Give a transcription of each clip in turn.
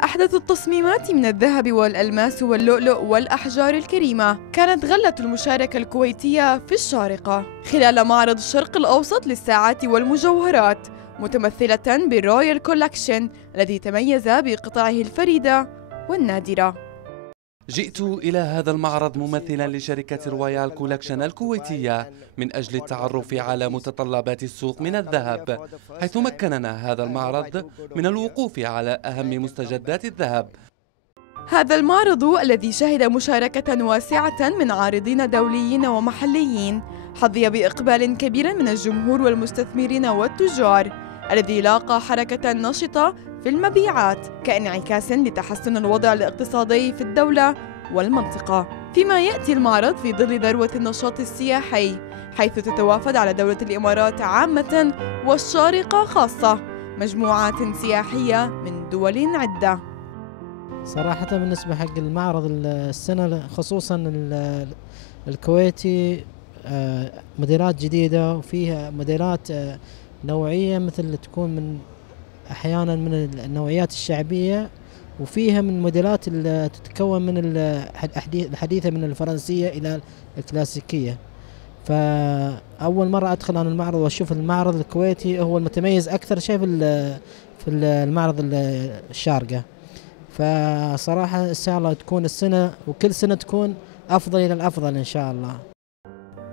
أحدث التصميمات من الذهب والألماس واللؤلؤ والأحجار الكريمة كانت غلة المشاركة الكويتية في الشارقة خلال معرض الشرق الأوسط للساعات والمجوهرات، متمثلة بالرويال كولكشن الذي تميز بقطعه الفريدة والنادرة. جئت إلى هذا المعرض ممثلا لشركة رويال كولكشن الكويتية من أجل التعرف على متطلبات السوق من الذهب، حيث مكننا هذا المعرض من الوقوف على أهم مستجدات الذهب. هذا المعرض الذي شهد مشاركة واسعة من عارضين دوليين ومحليين حظي بإقبال كبير من الجمهور والمستثمرين والتجار، الذي لاقى حركة نشطة في المبيعات كانعكاس لتحسن الوضع الاقتصادي في الدولة والمنطقة، فيما يأتي المعرض في ظل ذروة النشاط السياحي، حيث تتوافد على دولة الإمارات عامة والشارقة خاصة مجموعات سياحية من دول عدة. صراحة بالنسبة حق المعرض السنة خصوصا الكويتي موديلات جديدة، وفيها موديلات نوعية مثل تكون من أحيانا من النوعيات الشعبية، وفيها من موديلات تتكون من الحديثة من الفرنسية إلى الكلاسيكية. فأول مرة أدخل أنا المعرض وأشوف المعرض الكويتي هو المتميز أكثر شيء في المعرض الشارقة. فصراحة إن شاء الله تكون السنة وكل سنة تكون أفضل إلى الأفضل إن شاء الله.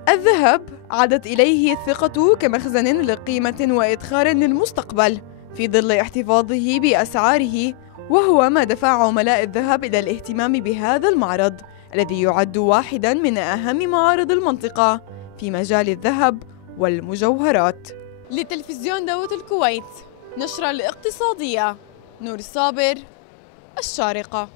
الذهب عادت إليه الثقة كمخزن لقيمة وإدخار للمستقبل في ظل احتفاظه بأسعاره، وهو ما دفع عملاء الذهب إلى الاهتمام بهذا المعرض الذي يعد واحداً من أهم معارض المنطقة في مجال الذهب والمجوهرات. لتلفزيون دولة الكويت، نشرة الاقتصادية، نور الصابر، الشارقة.